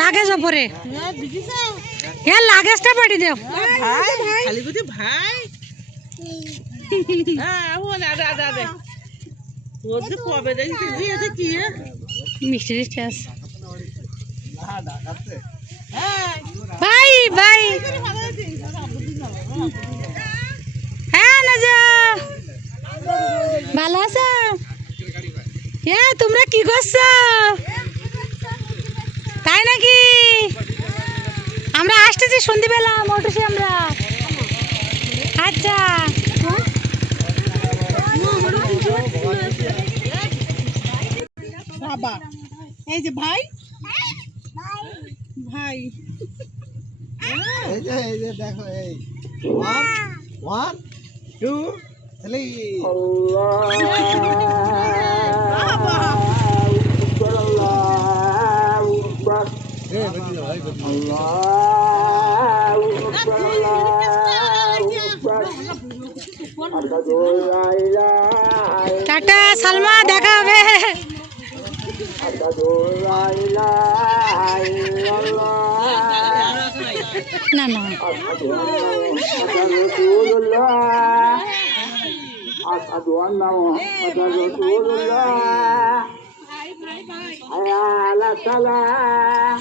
luggage ওপরে লাগেজটা পাঠিয়ে দেও মিষ্টি টিষ্টি আছে ভাই ভাই হ্যাঁ নাজা ভালো আছো তোমরা কি করছো তাই নাকি আমরা আসতেছি সন্ধ্যেবেলা মোটরসে আমরা আচ্ছা বাবা এই যে ভাই ভাই এই যে দেখো এই 1 2 3 টাটা সালমা দেখা হবে না না أشهد أن محمدا رسول الله حي على الصلاة